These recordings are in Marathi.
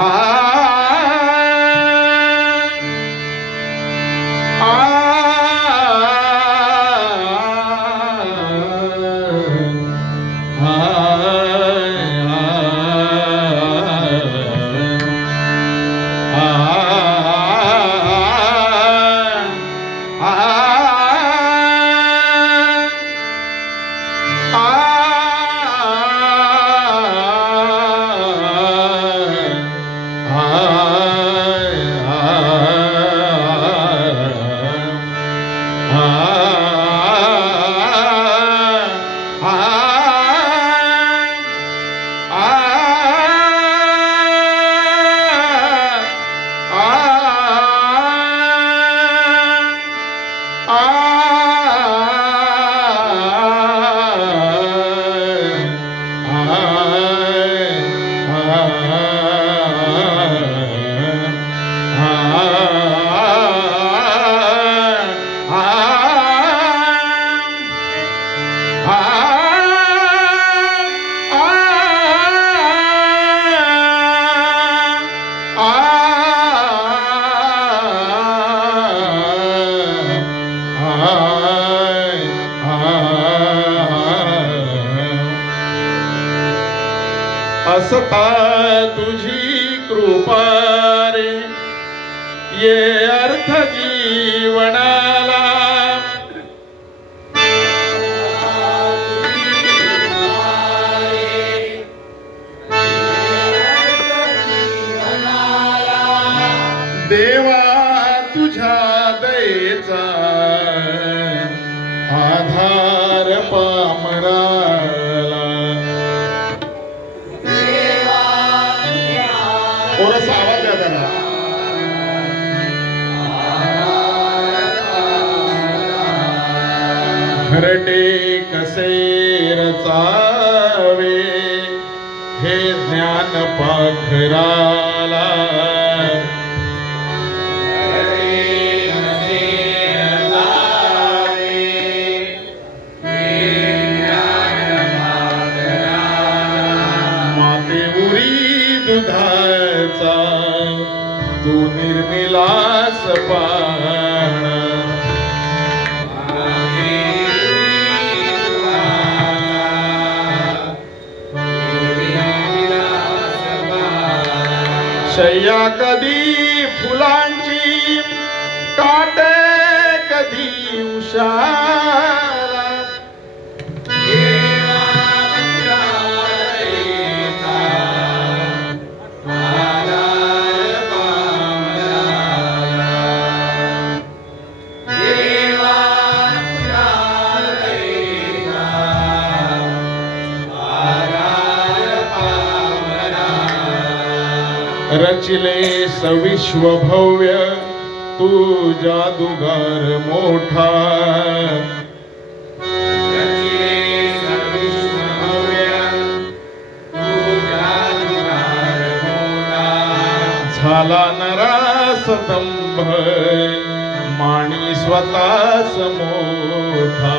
Ah असता तुझी कृपा रे. ये अर्थ जीवना तुझ्या दयेचा आधार पामराला. थोडासा आवाज द्या त्याला. घरटे कसे रचावे हे ज्ञान पाखरा दुधाचा तू निर्मिलास पाण शय्या कधी फुलांची काटे कधी उषा. रचिले सविश्व भव्य तू जादूगार मोठा. झाला नरासतंभ माणी स्वतः मोठा.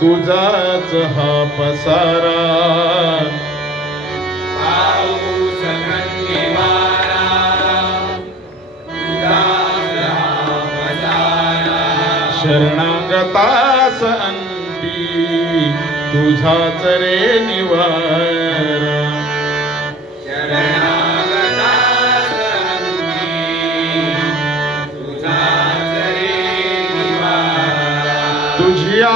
तुझाच हा पसारा. शरणागतास अंती तुझाच रे निवारा.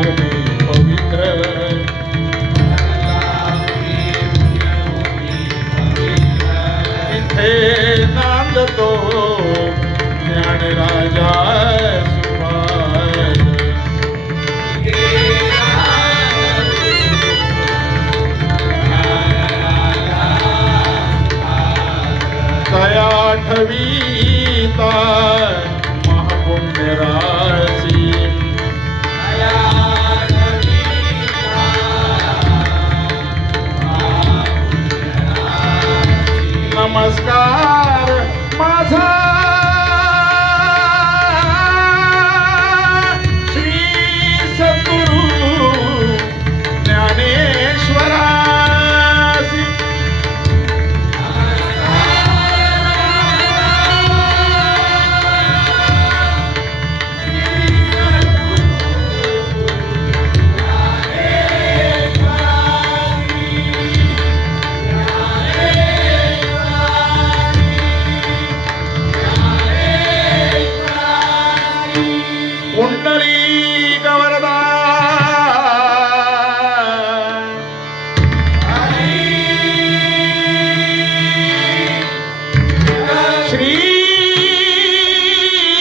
Thank you. મંડળી